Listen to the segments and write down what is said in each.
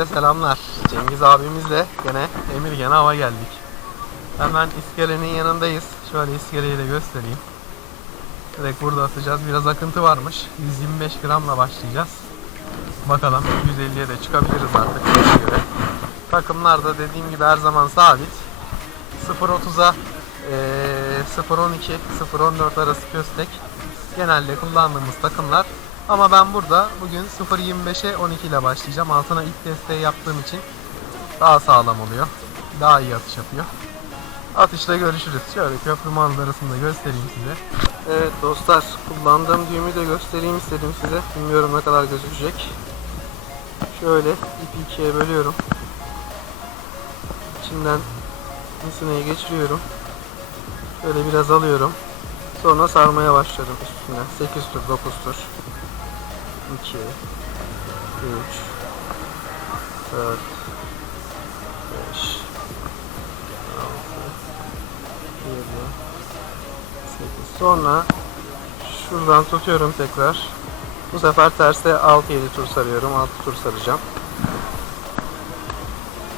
Herkese selamlar. Cengiz abimizle gene Emirgan'a hava geldik. Hemen iskelenin yanındayız. Şöyle iskeleyi de göstereyim. Direkt burada atacağız. Biraz akıntı varmış. 125 gramla başlayacağız. Bakalım 150'ye de çıkabiliriz artık. göre. Takımlar da dediğim gibi her zaman sabit. 0.30'a eee 0.12, 0.14 arası köstek genelde kullandığımız takımlar. Ama ben burada bugün 0.25'e 12 ile başlayacağım. Altına ilk desteği yaptığım için daha sağlam oluyor. Daha iyi atış yapıyor. Atışla görüşürüz. Şöyle köprü manzarasını da göstereyim size. Evet dostlar kullandığım düğümü de göstereyim istedim size. Bilmiyorum ne kadar gözükecek. Şöyle ipi ikiye bölüyorum. İçinden misinayı geçiriyorum. Şöyle biraz alıyorum. Sonra sarmaya başladım üstüne. 8 tur, 9 tur. 2 3 4 5 6 7 8 Sonra şuradan tutuyorum tekrar. Bu sefer terste 6-7 tur sarıyorum. 6 tur saracağım.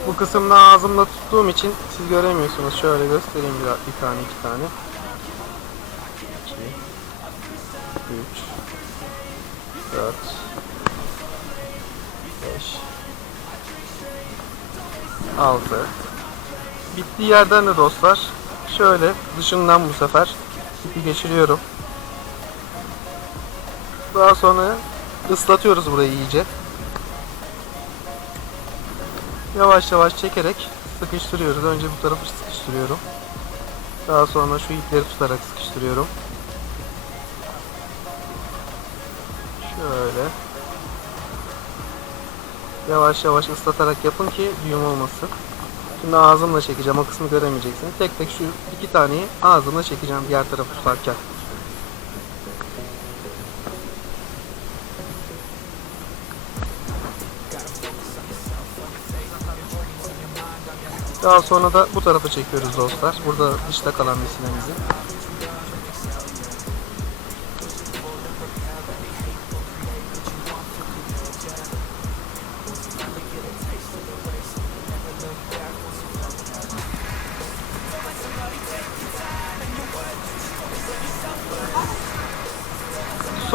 Bu kısımda ağzımla tuttuğum için siz göremiyorsunuz. Şöyle göstereyim bir, bir tane iki tane. 4 5 6 Bittiği yerden de dostlar şöyle dışından bu sefer ipi geçiriyorum. Daha sonra ıslatıyoruz burayı iyice. Yavaş yavaş çekerek sıkıştırıyoruz. Önce bu tarafı sıkıştırıyorum. Daha sonra şu ipleri tutarak sıkıştırıyorum. Şöyle. Yavaş yavaş ıslatarak yapın ki düğüm olmasın. Şimdi ağzımla çekeceğim. O kısmı göremeyeceksiniz. Tek tek şu iki taneyi ağzımla çekeceğim diğer tarafı tutarken. Daha sonra da bu tarafa çekiyoruz dostlar. Burada dışta kalan misinemizi.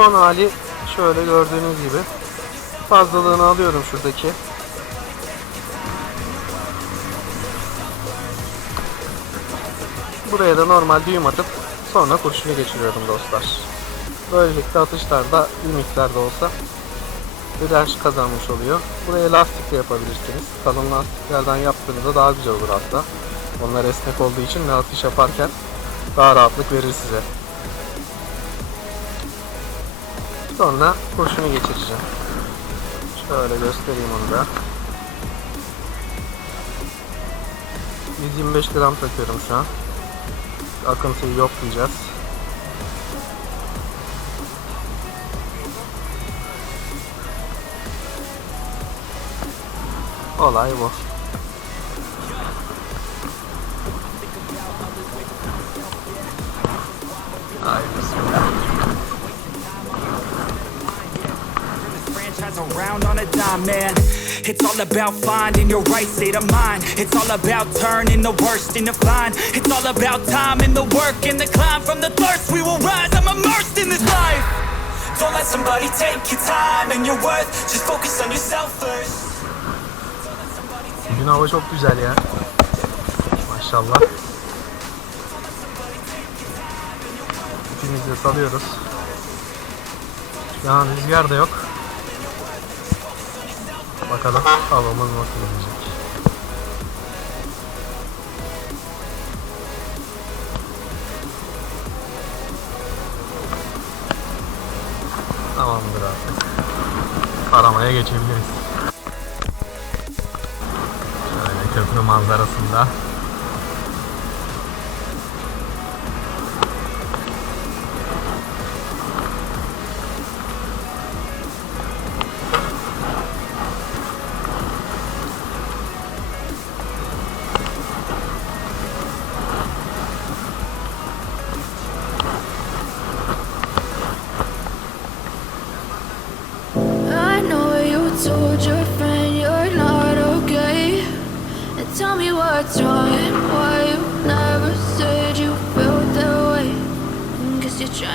Son hali şöyle gördüğünüz gibi. Fazlalığını alıyorum şuradaki. Buraya da normal düğüm atıp sonra kurşunu geçiriyorum dostlar. Böylelikle atışlarda bir miktar da olsa direnç kazanmış oluyor. Buraya lastik de yapabilirsiniz. Kalın lastiklerden yaptığınızda daha güzel olur hatta. Onlar esnek olduğu için de atış yaparken daha rahatlık verir size. Sonra kurşunu geçireceğim. Şöyle göstereyim onu da. 125 gram takıyorum şu an. Akıntıyı yoklayacağız. Olay bu. Dime, man. It's all about finding your right state of mind. It's all about turning the worst into fine. It's all about time and the work and the climb from the thirst. We will rise. I'm immersed in this life. Don't let somebody take your time and your worth. Just focus on yourself first. Bugün hava çok güzel ya. Maşallah. İpimizi de salıyoruz. Şu an rüzgar da yok. Bakalım havamız nasıl olacak. Tamamdır artık. Aramaya geçebiliriz. Şöyle köprü manzarasında.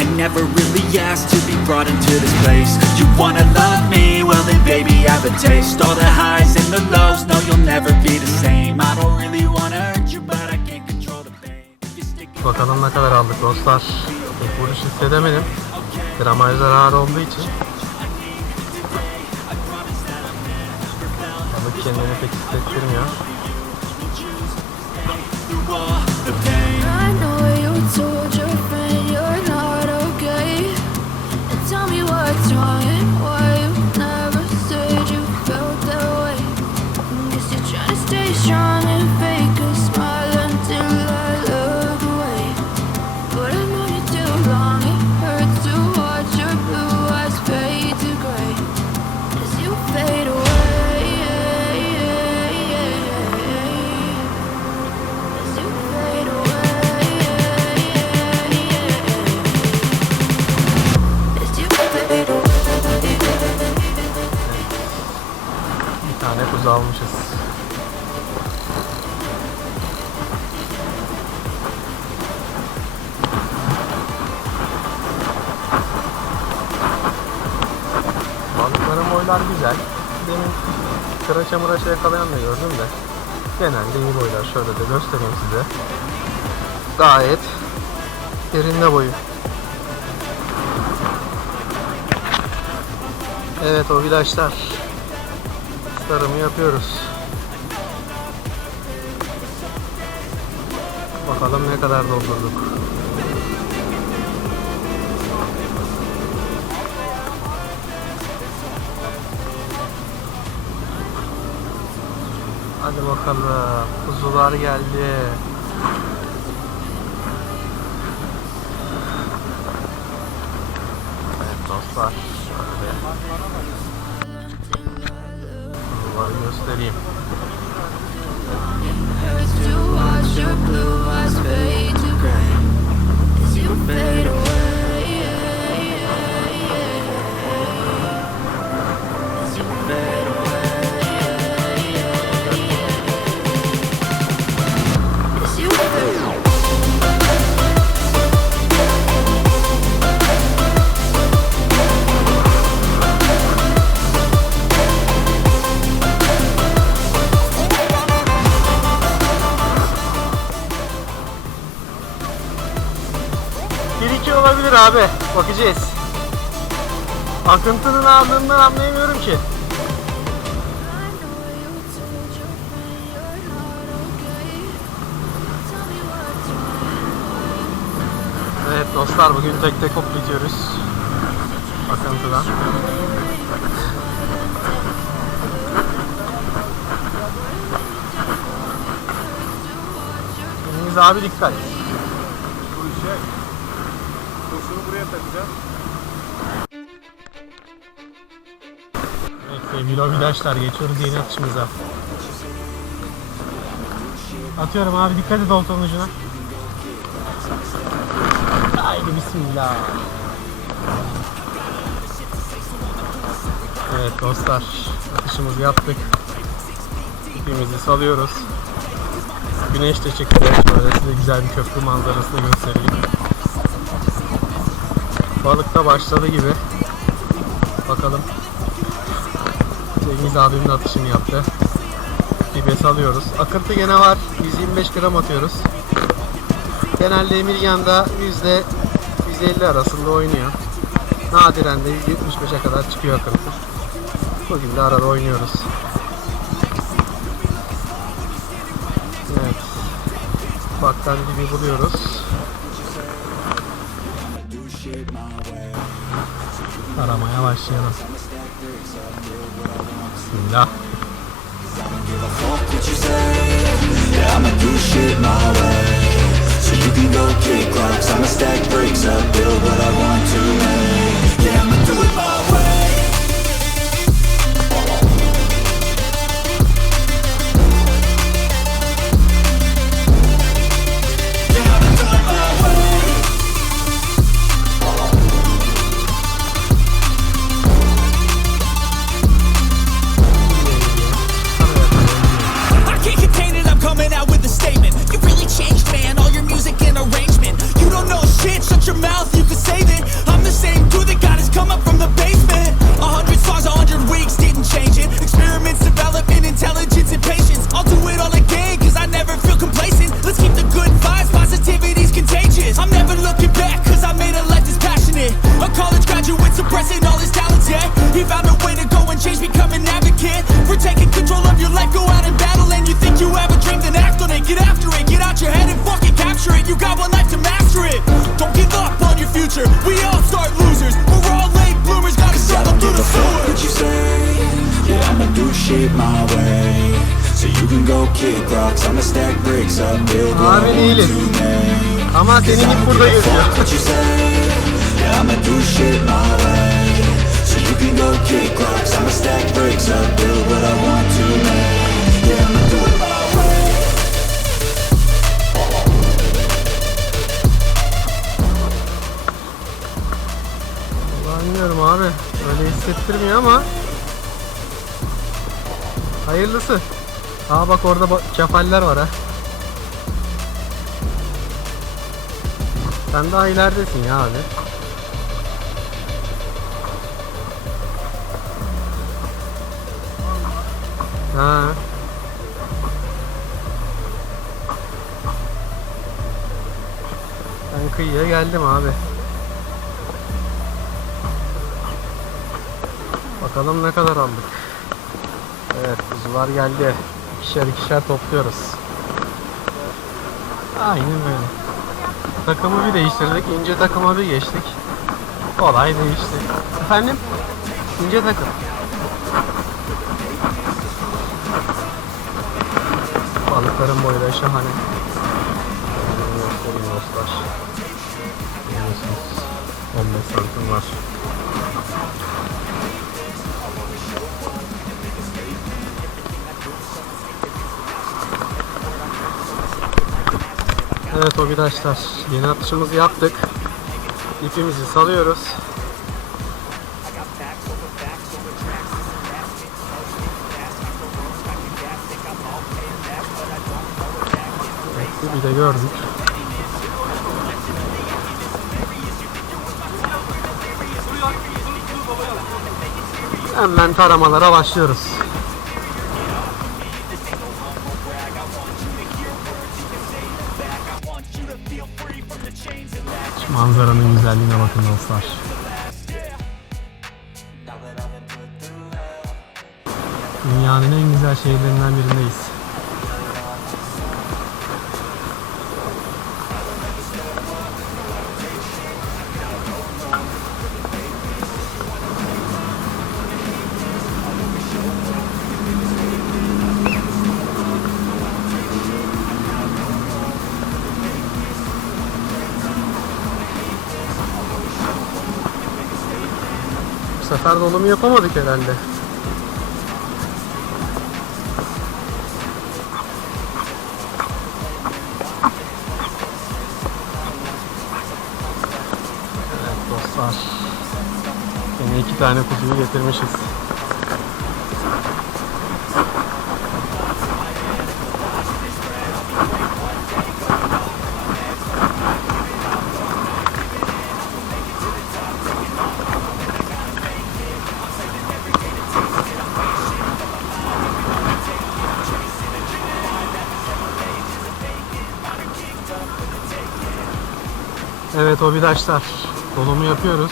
I never really asked to be brought into this place You wanna love me? Well then baby have a taste All the highs and the lows, no you'll never be the same I don't really wanna hurt you but I can't control the pain Bakalım ne kadar aldık dostlar. İlk vuruş hissedemedim. Gramajlar ağır olduğu için. Balık kendini pek hissettirmiyor. Mıraça yakalayan da gördüm de. Genelde iyi boylar. Şöyle de göstereyim size. Gayet yerinde boyu. Evet o vidaçlar. Tarımı yapıyoruz. Bakalım ne kadar doldurduk. Hadi bakalım. Kuzular geldi. Evet dostlar. Şöyle kuzuları göstereyim. your blue eyes fade to gray as you fade away. Abi. Bakacağız. Akıntının ağırlığından anlayamıyorum ki. Evet dostlar bugün tek tek hoplitiyoruz. Akıntıdan. Deniz abi dikkat. Sevgili obidaşlar geçiyoruz yeni atışımıza. Atıyorum abi dikkat et oltanın ucuna. Haydi bismillah. Evet dostlar atışımızı yaptık. İpimizi salıyoruz. Güneş de çıktı. Şöyle size güzel bir köprü manzarasını göstereyim. Balık da başladı gibi. Bakalım Cengiz abimin atışını yaptı. Dibe salıyoruz. Akıntı gene var. 125 gram atıyoruz. Genelde Emirgan'da yüzde 150 arasında oynuyor. Nadiren de 175'e kadar çıkıyor akıntı. Bugün de arada oynuyoruz. Evet. Baktan dibi buluyoruz. Aramaya başlayalım. Bismillah. fuck what you say Yeah, I'ma do shit my way So you can go kick rocks I'ma stack bricks up, build what I Abi değiliz. Ama senin don't burada geziyor. I'ma do shit my way So you can go kick rocks I'ma stack bricks up, build what I want to make Yeah, I'ma do it my way Vallahi Bilmiyorum abi. Öyle hissettirmiyor ama. Hayırlısı. Aa bak orada ba- kefaller var ha. Sen daha ileridesin ya abi. Ha. Ben kıyıya geldim abi. Bakalım ne kadar aldık. Evet kuzular geldi. İkişer ikişer topluyoruz. Aynen böyle. Takımı bir değiştirdik. ince takıma bir geçtik. Olay değişti. Efendim? İnce takım. Balıkların boyu da şahane. Dostlar. Görüyorsunuz. 15 santim var. Evet arkadaşlar yeni atışımızı yaptık. İpimizi salıyoruz. Evet, bir de gördük. Hemen taramalara başlıyoruz. Manzaranın güzelliğine bakın dostlar. Dünyanın en güzel şehirlerinden birindeyiz. Sefer dolumu yapamadık herhalde. Evet dostlar. Yine iki tane kuzuyu getirmişiz. Evet obidaşlar. Dolumu yapıyoruz.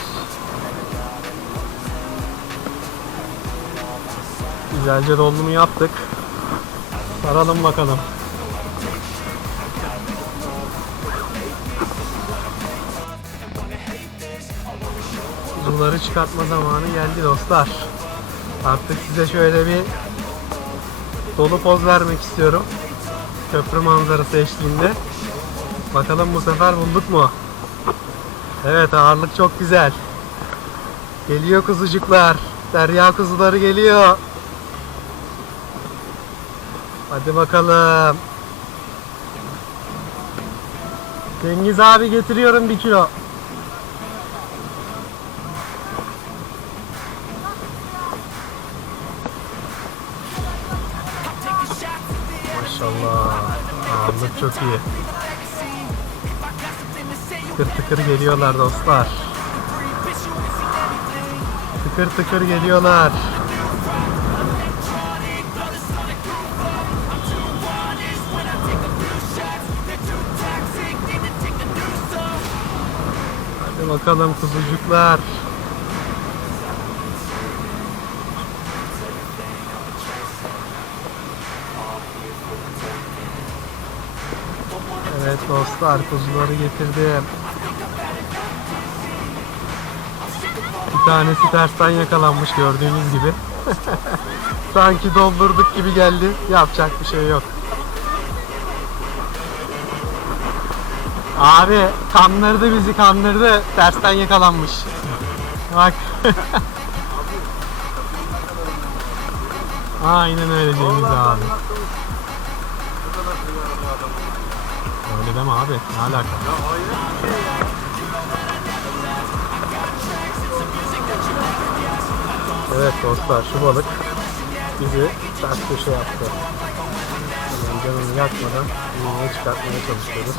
Güzelce dolumu yaptık. Saralım bakalım. kuzuları çıkartma zamanı geldi dostlar. Artık size şöyle bir dolu poz vermek istiyorum. Köprü manzarası eşliğinde. Bakalım bu sefer bulduk mu? Evet ağırlık çok güzel. Geliyor kuzucuklar. Derya kuzuları geliyor. Hadi bakalım. Cengiz abi getiriyorum bir kilo. Maşallah. Ağırlık çok iyi. Tıkır geliyorlar dostlar. Tıkır tıkır geliyorlar. Hadi bakalım kuzucuklar. Evet dostlar kuzuları getirdim. Tanesi tersten yakalanmış gördüğünüz gibi. Sanki doldurduk gibi geldi. Yapacak bir şey yok. Abi kandırdı bizi kandırdı. Tersten yakalanmış. Bak. Aynen öyle Cengiz abi. Öyle deme abi. Ne alaka? Evet dostlar şu balık bizi ters köşe yaptı. Hemen canını yakmadan iğneyi çıkartmaya çalışıyoruz.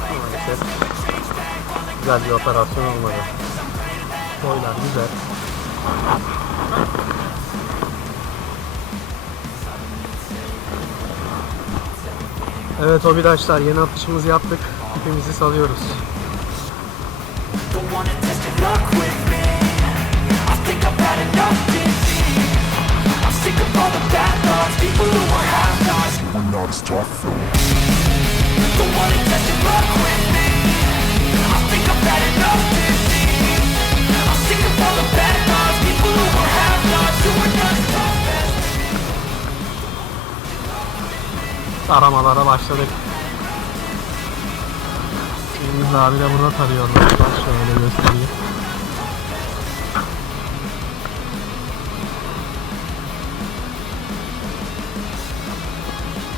Maalesef güzel bir operasyon olmadı. Boylar güzel. Evet obidaşlar yeni atışımızı yaptık. İpimizi salıyoruz. As Aramalara başladık. Cengiz abi de burada tarıyorlar. Şöyle göstereyim.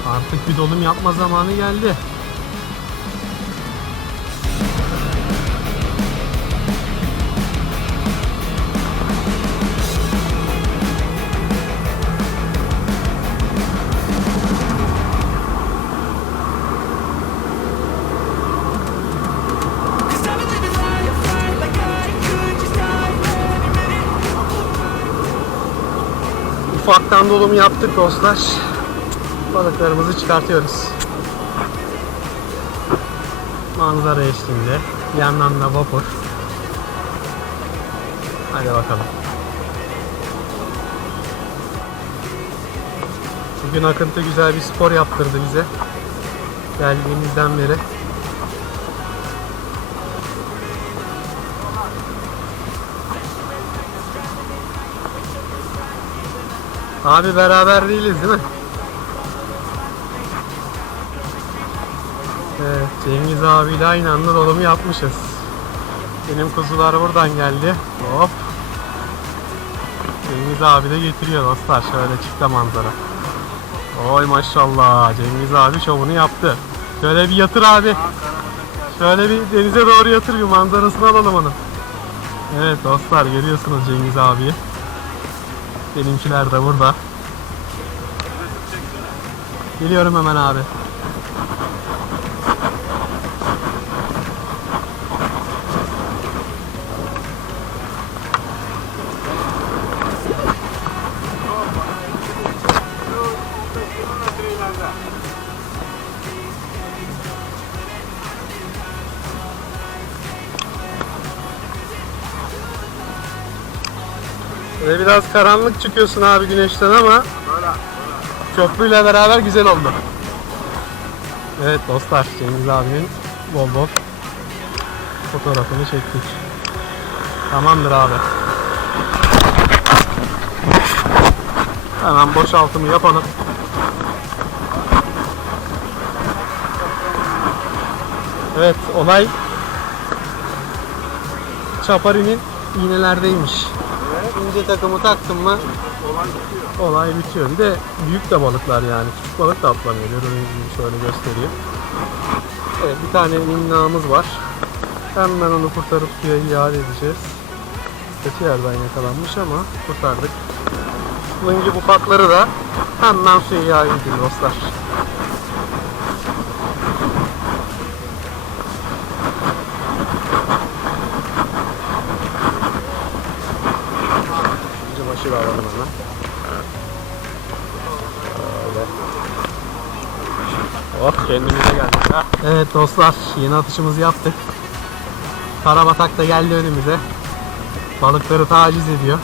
Artık bir dolum yapma zamanı geldi. Ufaktan dolum yaptık dostlar. Balıklarımızı çıkartıyoruz. Manzara eşliğinde. Bir yandan da vapur. Hadi bakalım. Bugün akıntı güzel bir spor yaptırdı bize. Geldiğimizden beri. Abi beraber değiliz değil mi? Cengiz abiyle aynı anda dolumu yapmışız. Benim kuzular buradan geldi. Hop. Cengiz abi de getiriyor dostlar. Şöyle çıktı manzara. Oy maşallah. Cengiz abi şovunu yaptı. Şöyle bir yatır abi. Şöyle bir denize doğru yatır bir manzarasını alalım onun. Evet dostlar görüyorsunuz Cengiz abiyi. Benimkiler de burada. Geliyorum hemen abi. Ve biraz karanlık çıkıyorsun abi güneşten ama köprüyle beraber güzel oldu. Evet dostlar Cengiz abinin bol bol fotoğrafını çektik. Tamamdır abi. Hemen boşaltımı yapalım. Evet olay Çapari'nin iğnelerdeymiş. İnce takımı taktım mı olay bitiyor. Bir de büyük de balıklar yani. Küçük balık da atlamıyor. Gördüğünüz gibi şöyle göstereyim. Evet bir tane minnağımız var. Hemen onu kurtarıp suya iade edeceğiz. Kötü yerden yakalanmış ama kurtardık. Bunun ufakları da hemen suya iade edin dostlar. Da alalım hemen. Oh kendimize geldik ha. Evet dostlar yeni atışımızı yaptık. Karabatak da geldi önümüze. Balıkları taciz ediyor.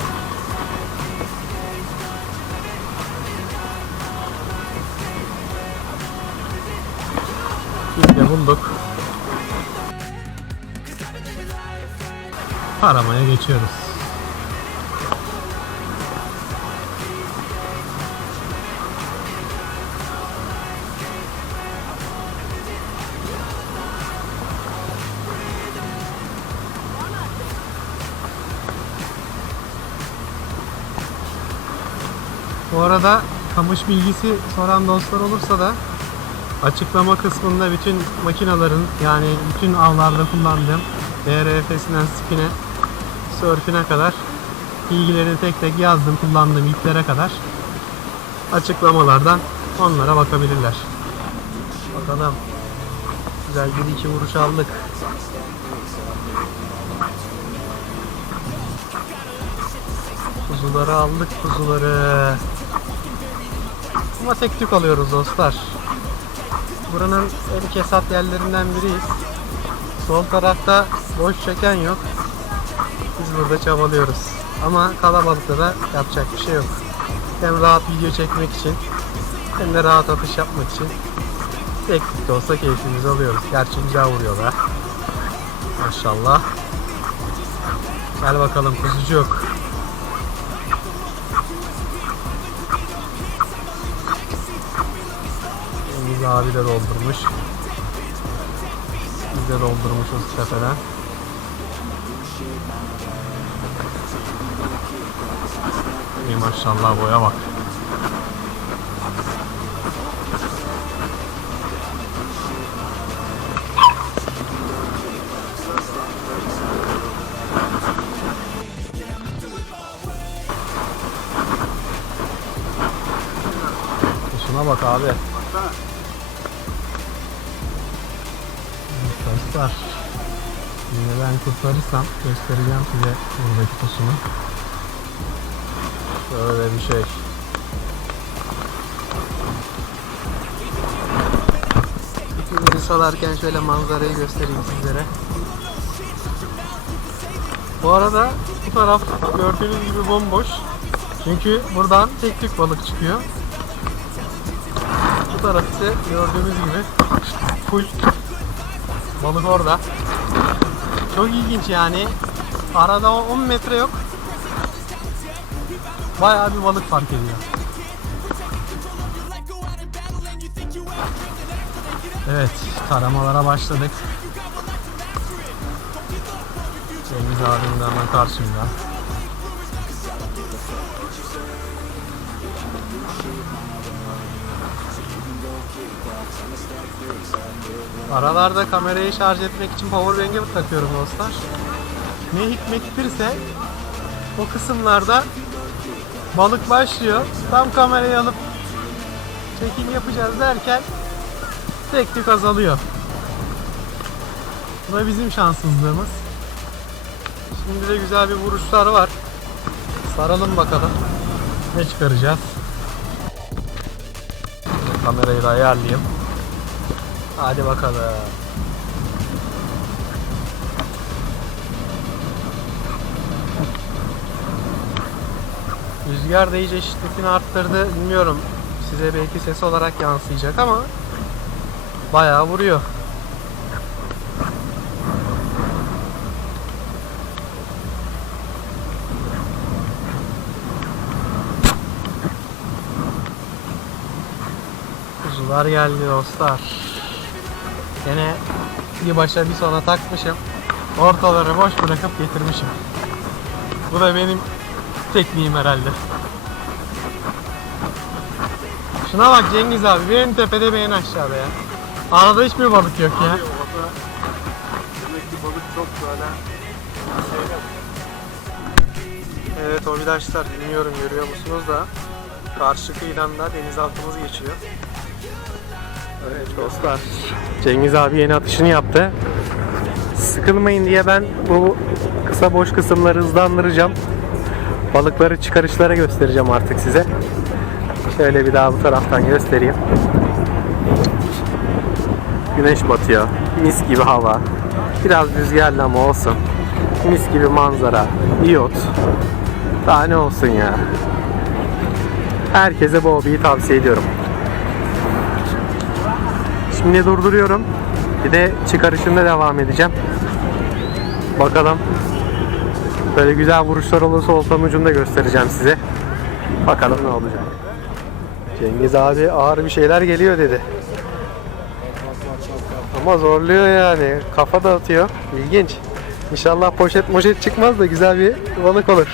İlk de bulduk. Aramaya geçiyoruz. Bu arada kamış bilgisi soran dostlar olursa da açıklama kısmında bütün makinaların yani bütün avlarda kullandığım DRF'sinden spine, sörfüne kadar bilgilerini tek tek yazdım kullandığım iplere kadar açıklamalardan onlara bakabilirler. Bakalım. Güzel bir iki vuruş aldık. Kuzuları aldık kuzuları. Ama tek tük alıyoruz dostlar. Buranın en kesat yerlerinden biriyiz. Sol tarafta boş çeken yok. Biz burada çabalıyoruz. Ama kalabalıkta da yapacak bir şey yok. Hem rahat video çekmek için hem de rahat atış yapmak için tek de olsa keyfimizi alıyoruz. Gerçi güzel vuruyorlar. Maşallah. Gel bakalım kuzucuk. Deniz abi de doldurmuş. Biz de doldurmuşuz tepeden. İyi maşallah boya bak. Şuna bak abi. Kurtarırsam göstereceğim size buradaki pusunu. Şöyle bir şey. İpimizi salarken şöyle manzarayı göstereyim sizlere. Bu arada bu taraf gördüğünüz gibi bomboş. Çünkü buradan tek tük balık çıkıyor. Bu taraf ise gördüğünüz gibi full balık orada. Çok ilginç yani. Arada o 10 metre yok. Bayağı bir balık fark ediyor. Evet, taramalara başladık. Cengiz abim de karşımda. Aralarda kamerayı şarj etmek için powerbank'e takıyorum dostlar. Ne hikmettirse o kısımlarda balık başlıyor. Tam kamerayı alıp çekim yapacağız derken tek tük azalıyor. Bu da bizim şanssızlığımız. Şimdi de güzel bir vuruşlar var. Saralım bakalım. Ne çıkaracağız? Kamerayı da ayarlayayım. Hadi bakalım. Rüzgar da iyice şiddetini arttırdı. Bilmiyorum size belki ses olarak yansıyacak ama bayağı vuruyor. Kuzular geldi dostlar. Gene bir başa bir sona takmışım. Ortaları boş bırakıp getirmişim. Bu da benim tekniğim herhalde. Şuna bak Cengiz abi. Bir en tepede bir en aşağıda ya. Arada hiçbir balık yok ya. Abi demek ki balık çok böyle şeyler. Evet obidaşlar bilmiyorum görüyor musunuz da karşı kıyıdan da denizaltımız geçiyor. Evet dostlar. Cengiz abi yeni atışını yaptı. Sıkılmayın diye ben bu kısa boş kısımları hızlandıracağım. Balıkları çıkarışlara göstereceğim artık size. Şöyle bir daha bu taraftan göstereyim. Güneş batıyor. Mis gibi hava. Biraz rüzgarlı ama olsun. Mis gibi manzara. İyot. Daha ne olsun ya. Herkese bu hobiyi tavsiye ediyorum. Şimdi durduruyorum. Bir de çıkarışında devam edeceğim. Bakalım. Böyle güzel vuruşlar olursa oltanın ucunu da göstereceğim size. Bakalım ne olacak. Cengiz abi ağır bir şeyler geliyor dedi. Ama zorluyor yani. Kafa dağıtıyor. İlginç. İnşallah poşet moşet çıkmaz da güzel bir balık olur.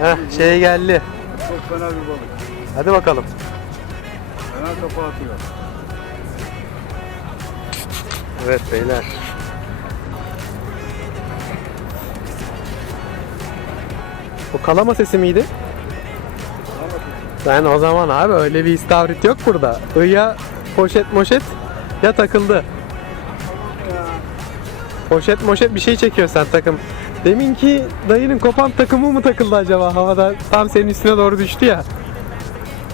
Heh şey geldi. Çok fena bir balık. Hadi bakalım. Fena kafa atıyor. Evet beyler. Bu kalama sesi miydi? Ben o zaman abi öyle bir istavrit yok burada. Ya poşet moşet ya takıldı. Poşet moşet bir şey çekiyor sen takım. Deminki dayının kopan takımı mı takıldı acaba havada tam senin üstüne doğru düştü ya.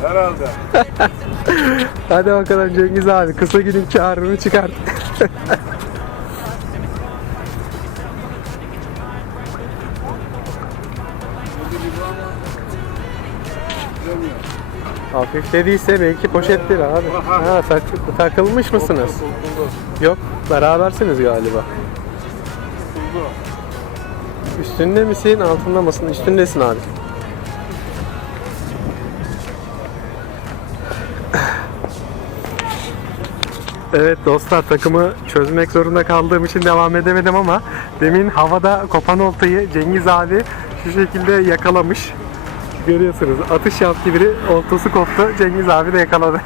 Herhalde. Hadi bakalım Cengiz abi kısa günün çağrını çıkart. Hafif dediyse belki poşettir abi. Ha, tak- takılmış mısınız? Yok, berabersiniz galiba. Üstünde misin, altında mısın? Üstündesin abi. Evet dostlar takımı çözmek zorunda kaldığım için devam edemedim ama demin havada kopan oltayı Cengiz abi şu şekilde yakalamış. Görüyorsunuz atış yaptı biri oltası koptu Cengiz abi de yakaladı.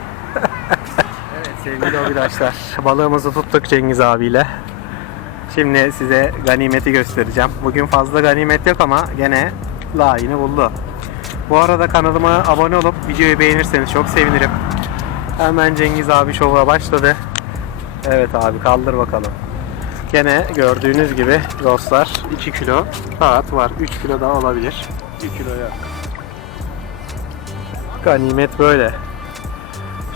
evet sevgili arkadaşlar balığımızı tuttuk Cengiz abiyle. Şimdi size ganimeti göstereceğim. Bugün fazla ganimet yok ama gene layığını buldu. Bu arada kanalıma abone olup videoyu beğenirseniz çok sevinirim. Hemen Cengiz abi şova başladı. Evet abi kaldır bakalım. Gene gördüğünüz gibi dostlar 2 kilo rahat var. 3 kilo daha olabilir. 2 kiloya. Ganimet böyle.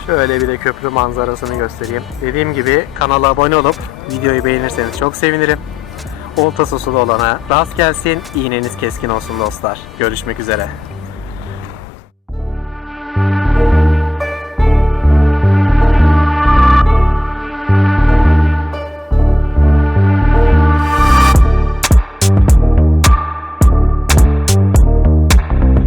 Şöyle bir de köprü manzarasını göstereyim. Dediğim gibi kanala abone olup videoyu beğenirseniz çok sevinirim. Oltası sulu olana rast gelsin, iğneniz keskin olsun dostlar. Görüşmek üzere.